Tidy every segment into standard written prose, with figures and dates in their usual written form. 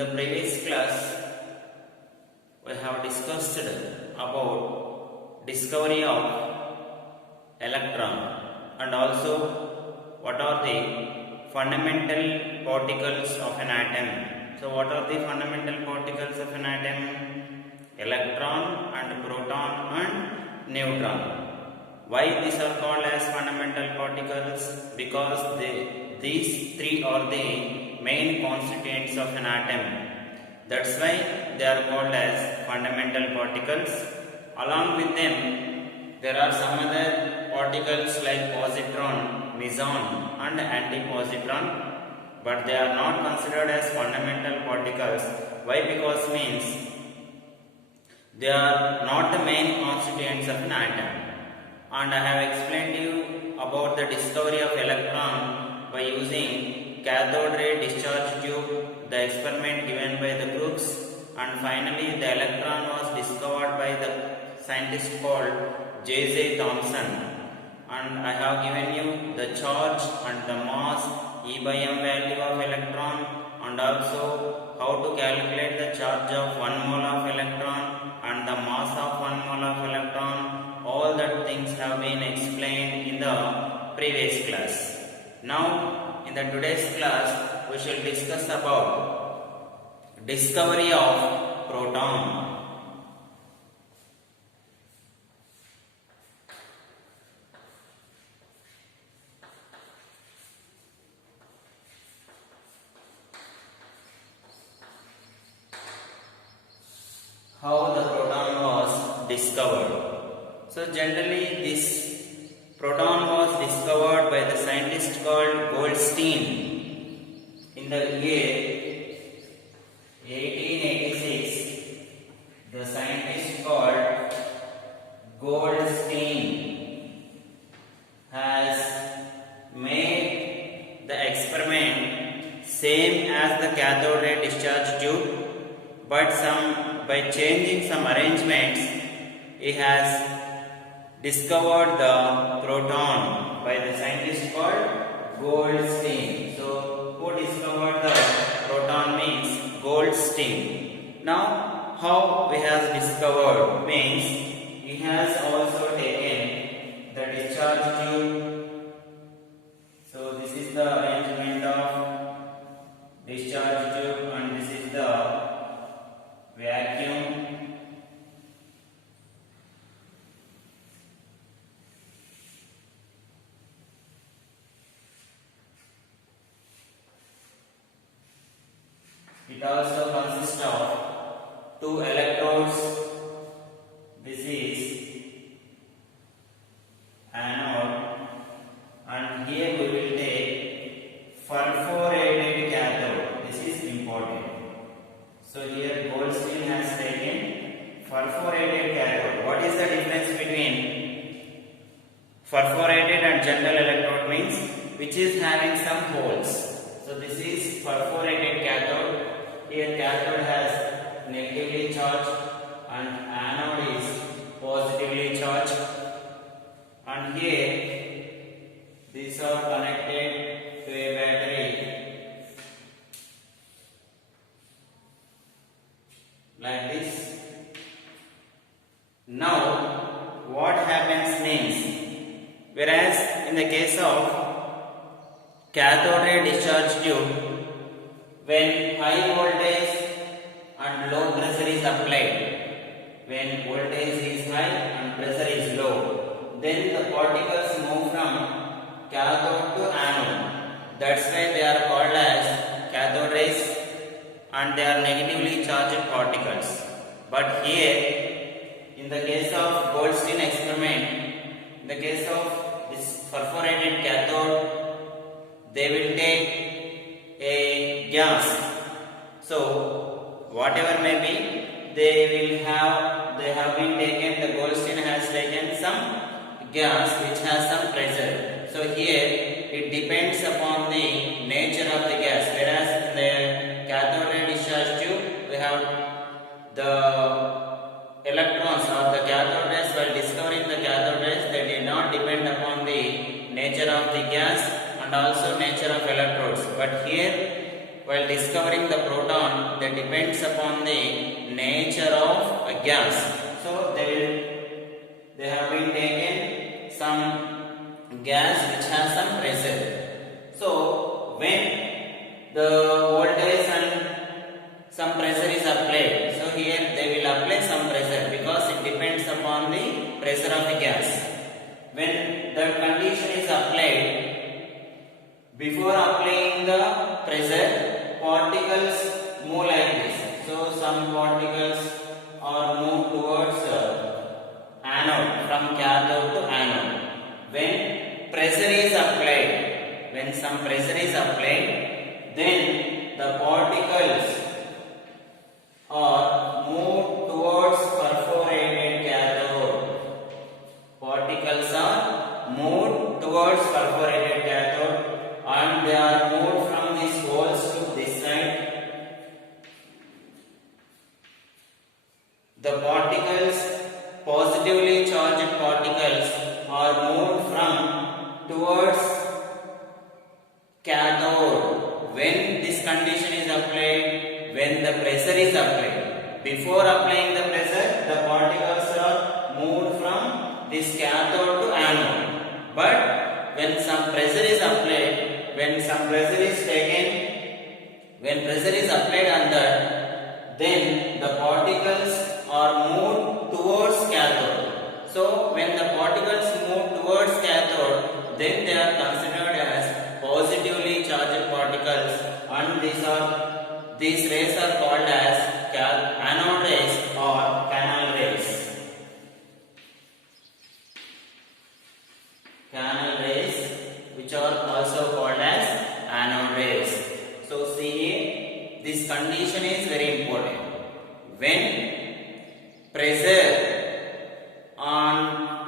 the previous class, we have discussed about discovery of electron and also what are the fundamental particles of an atom. So what are the fundamental particles of an atom? Electron and proton and neutron. Why these are called as fundamental particles? Because these three are the main constituents of an atom. That's why they are called as fundamental particles. Along with them, there are some other particles like positron, meson and antipositron, but they are not considered as fundamental particles. Why? Because means they are not the main constituents of an atom. And I have explained to you about the discovery of electron by using cathode ray discharge tube, the experiment given by the Crookes, and finally the electron was discovered by the scientist called J.J. Thomson. And I have given you the charge and the mass, E/m value of electron, and also how to calculate the charge of 1 mole of electron and the mass of 1 mole of electron. All that things have been explained in the previous class. Now, in the today's class, we shall discuss about discovery of proton. How the proton was discovered. So generally this proton was discovered by the scientist called Goldstein in the year 1886. The scientist called Goldstein has made the experiment same as the cathode ray discharge tube, but by changing some arrangements he has discovered the proton by the scientist called Goldstein. So who discovered the proton means Goldstein. Now how he has discovered means he has also taken the discharge tube. So this is the arrangement of discharge tube and this is the vacuum. It also consists of 2 electrodes. This is anode, and here we will take perforated cathode. This is important. So here Goldstein has taken perforated cathode. What is the difference between perforated and general electrode means? Which is having some holes. So this is perforated cathode. Here cathode has negatively charged and anode is positively charged, and here these are connected to a battery like this. Now what happens means, whereas in the case of cathode ray discharge tube, when high voltage and low pressure is applied, when voltage is high and pressure is low, then the particles move from cathode to anode. That's why they are called as cathode rays and they are negatively charged particles. But here, in the case of Goldstein experiment, in the case of this perforated cathode, they will take a gas. So whatever may be, they have been taken, the Goldstein has taken some gas which has some pressure. So here it depends upon the nature of the gas, whereas in the cathode ray discharge tube we have the electrons or the cathode rays. While discovering the cathode rays, they did not depend upon the nature of the gas and also nature of electrodes. But here while discovering the proton, that depends upon the nature of a gas. So they have been taken some gas which has some pressure. So when the voltage and some pressure is applied, so here they will apply some pressure because it depends upon the pressure of the gas. When the condition is applied, before applying the pressure, particles move like this. So some particles are moved towards anode, from cathode to anode. When pressure is applied, when some pressure is applied, then the particles are moved towards perforated cathode. Particles are moved towards perforated cathode, and they are moved from these holes to this side. The particles, positively charged particles, are moved from towards cathode when this condition is applied, when the pressure is applied. Before applying the pressure, the particles are moved from this cathode to anode. But when some pressure is applied, when some pressure is taken, when pressure is applied on that, then the particles are moved towards cathode. So when the particles move towards cathode, then they are considered as positively charged particles, and these rays are called as anode rays or canal rays. Canal rays, which are also called as anode rays. So see, this condition is very important. When pressure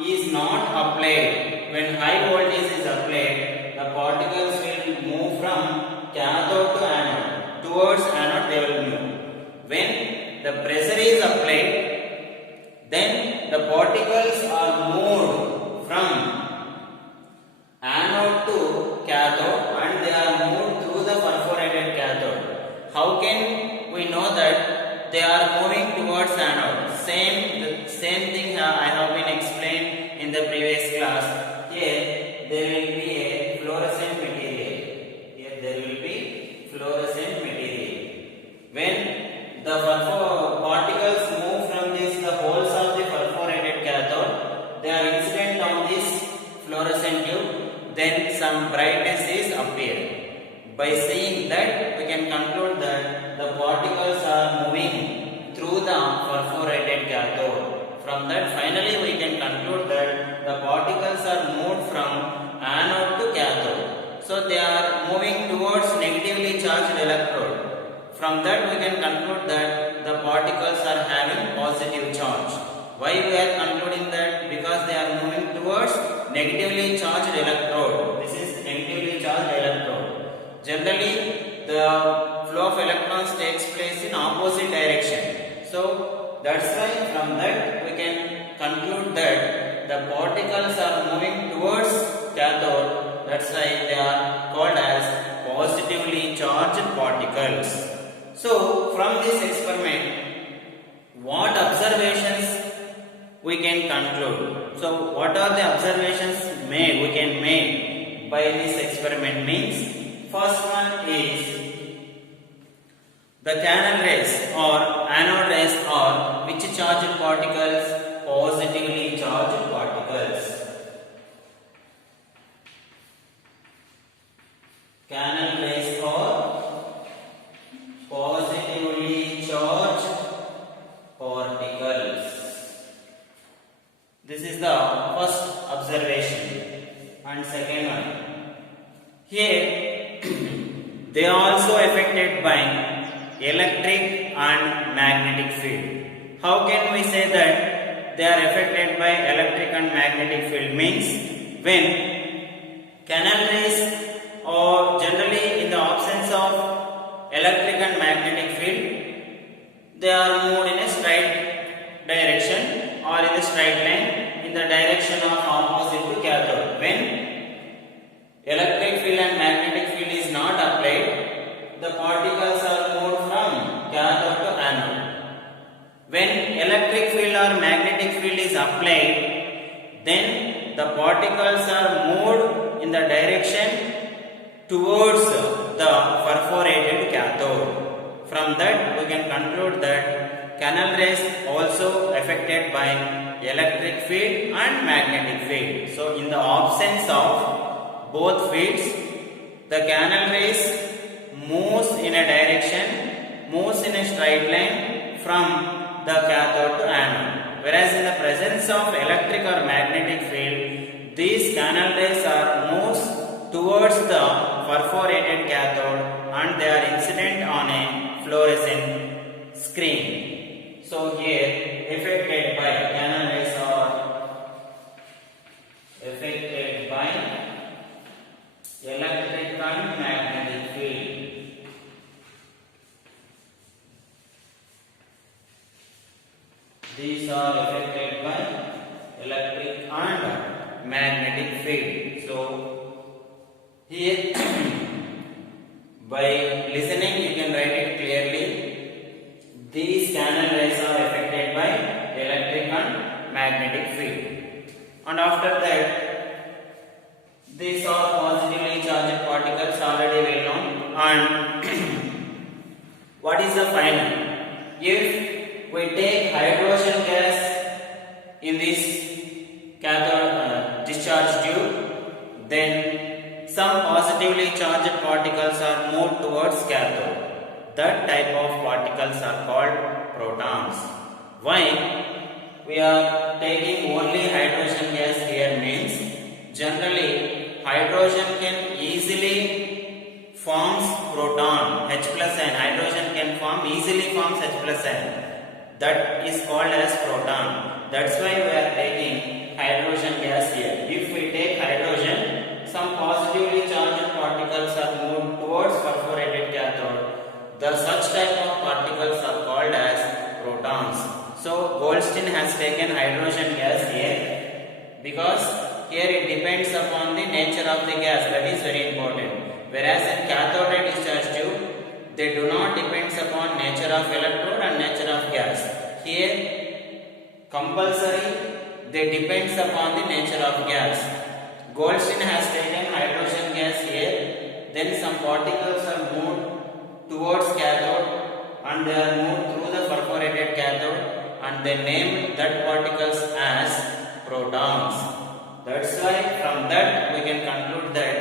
is not applied, when high voltage is applied, the particles will move from cathode to anode. Towards anode they will move. When the pressure is applied, then the particles are moved from anode to cathode, and they are moved through the perforated cathode. How can we know that they are moving towards anode? Same thing I have been explained in the previous class. Here there will be a fluorescent material. Here there will be fluorescent material. When the particles move from the holes of the perforated cathode, they are incident on this fluorescent tube. Then some brightness is appeared. By seeing that, we can conclude that the particles are moving through the perforated cathode. From that, finally we can conclude that the particles are moved from anode to cathode. So they are moving towards negatively charged electrode. From that we can conclude that the particles are having positive charge. Why we are concluding that? Because they are moving towards negatively charged electrode. This is negatively charged electrode. Generally, the flow of electrons takes place in opposite direction. So that's why from that we can conclude that the particles are moving towards cathode. That's why they are called as positively charged particles. So from this experiment, what observations we can conclude? So what are the observations we can make by this experiment? Means first one is the canal rays or anode rays are which charged particles? Positively charged particles. Canal rays are positively charged particles. This is the first observation. And second one, here they are also affected by electric and magnetic field. How can we say that they are affected by electric and magnetic field? Means when canal rays or generally in the absence of electric and magnetic field, they are moved in a straight direction or in a straight line in the direction of opposite to cathode. When electric field and magnetic field is not applied, the particle applied, then the particles are moved in the direction towards the perforated cathode. From that we can conclude that canal rays also affected by electric field and magnetic field. So in the absence of both fields, the canal rays moves in a direction, moves in a straight line from the cathode to anode. Whereas in the presence of electric or magnetic field, these canal rays are moves towards the perforated cathode and they are incident on a fluorescent screen. So here affected by canal rays are affected by electric and magnetic field. These are affected by electric and magnetic field. So here by listening you can write it clearly. These canal rays are affected by electric and magnetic field. And after that, these are positively charged particles, already well known. And what is the final? If we take hydrogen gas in this cathode discharge tube, then some positively charged particles are moved towards cathode. That type of particles are called protons. Why we are taking only hydrogen gas here means generally hydrogen can easily forms proton H plus ion. Hydrogen can easily forms H plus ion. That is called as proton. That's why we are taking hydrogen gas here. If we take hydrogen, some positively charged particles are moved towards perforated cathode. The such type of particles are called as protons. So Goldstein has taken hydrogen gas here because here it depends upon the nature of the gas. That is very important. Whereas in cathode discharge tube, they do not depend upon nature of electrode and nature of gas. Here compulsory they depends upon the nature of gas. Goldstein has taken hydrogen gas here. Then some particles are moved towards cathode and they are moved through the perforated cathode and they named that particles as protons. That's why from that we can conclude that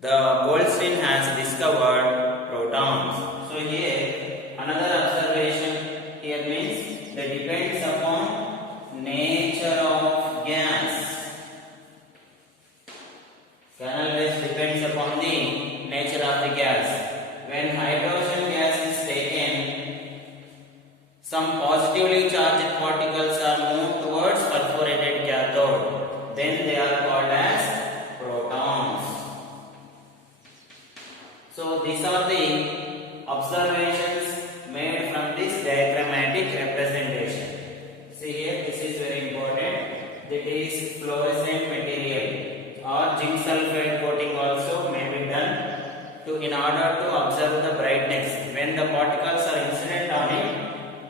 the Goldstein has discovered protons. So here another observation here means that depends upon nature of gas. Canal rays depends upon the nature of the gas. When hydrogen gas is taken, some positively charged particles are moved towards perforated cathode. Then they are called as protons. So these are the observations made from this diagrammatic representation. See here, this is very important. That is fluorescent material or zinc sulfide coating also may be done in order to observe the brightness. When the particles are incident on it,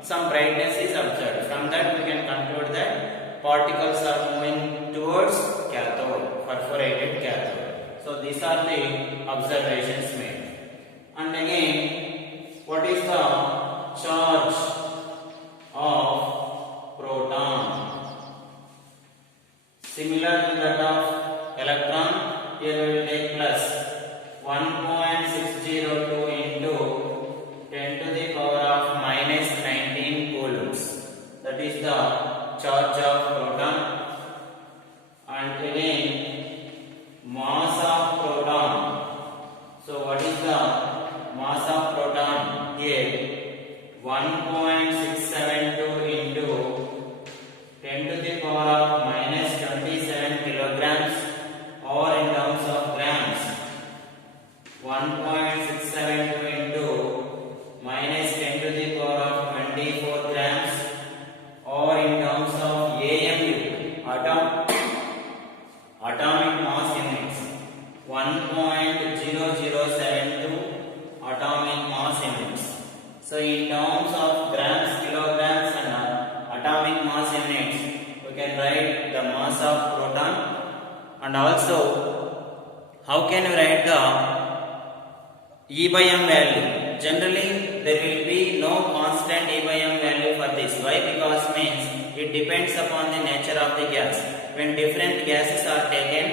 some brightness is observed. From that we can conclude that particles are moving towards cathode, perforated cathode. So these are the observations made. And again, what is the charge of proton? Similar to that of electron, here we will take plus 1.602 into 10 to the power of minus 19 coulombs. That is the charge of proton. And again, mass of proton. So what is the mass of proton? Here 1.672 into 10 to the power of minus 27 kilograms, or in terms of grams 1.672 into minus 10 to the power of 24 grams, or in terms of AMU, atomic mass units, 1.0072 atomic mass units. So in terms of grams, kilograms and atomic mass units, write the mass of proton, and also how can you write the E by m value? Generally there will be no constant E by m value for this. Why? Because means it depends upon the nature of the gas. When different gases are taken,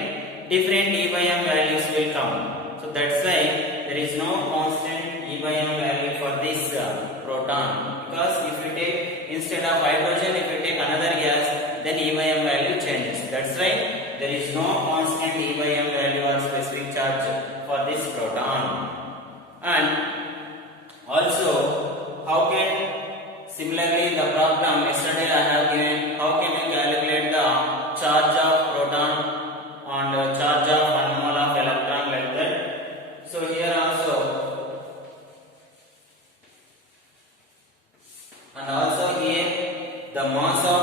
different E by m values will come. So that's why there is no constant E by m value for this proton. Because if you take instead of hydrogen, if you take another gas, then E by m value changes. That's why there is no constant E by m value or specific charge for this proton. And also, how can similarly the problem yesterday I have given, how can you calculate the charge of proton and charge of 1 mole of electron like that? So here also, and also here the mass of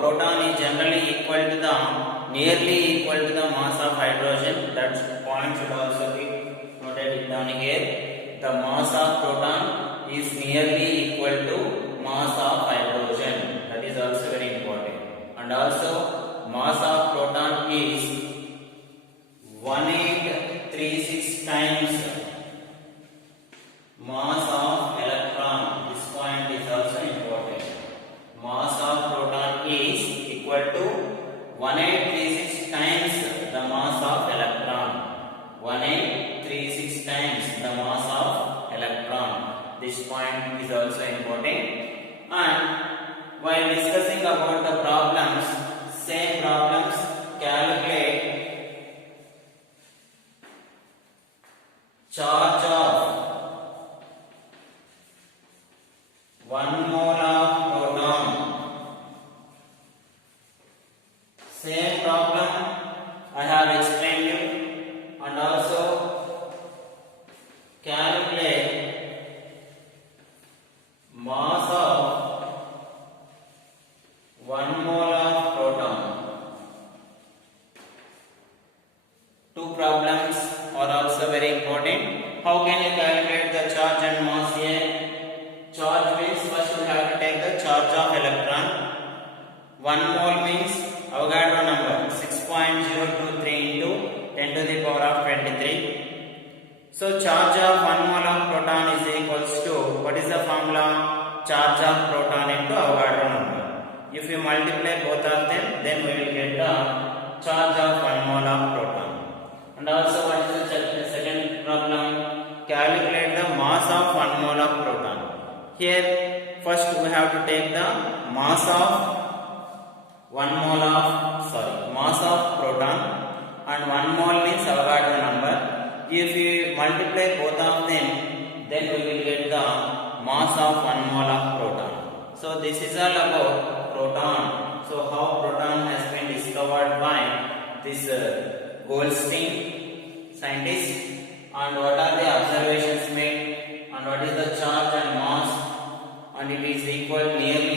proton is generally equal to the nearly equal to the mass of hydrogen. That point should also be noted down here. The mass of proton is nearly equal to mass of hydrogen. That is also very important. And also mass of proton is 1836 times mass of electron. This point is also important. Mass of proton is equal to 1836 times the mass of electron. 1836 times the mass of electron. This point is also important. And while discussing about the problems, same problems, calculate charge of 1 mole of proton. Same problem I have explained you. And also calculate mass of 1 mole of proton. Two problems are also very important. How can you calculate the charge and mass here? Charge means first you have to take the charge of electron. 1 mole means Avogadro number 6.023 into 10 to the power of 23. So charge of 1 mole of proton is equals to, what is the formula? Charge of proton into Avogadro number. If you multiply both of them, then we will get the charge of 1 mole of proton. And also what is the second problem? Calculate the mass of 1 mole of proton. Here first we have to take the mass of mass of proton, and 1 mole means Avogadro number. If you multiply both of them, then we will get the mass of 1 mole of proton. So this is all about proton. So how proton has been discovered by this Goldstein scientist, and what are the observations made, and what is the charge and mass, and it is nearly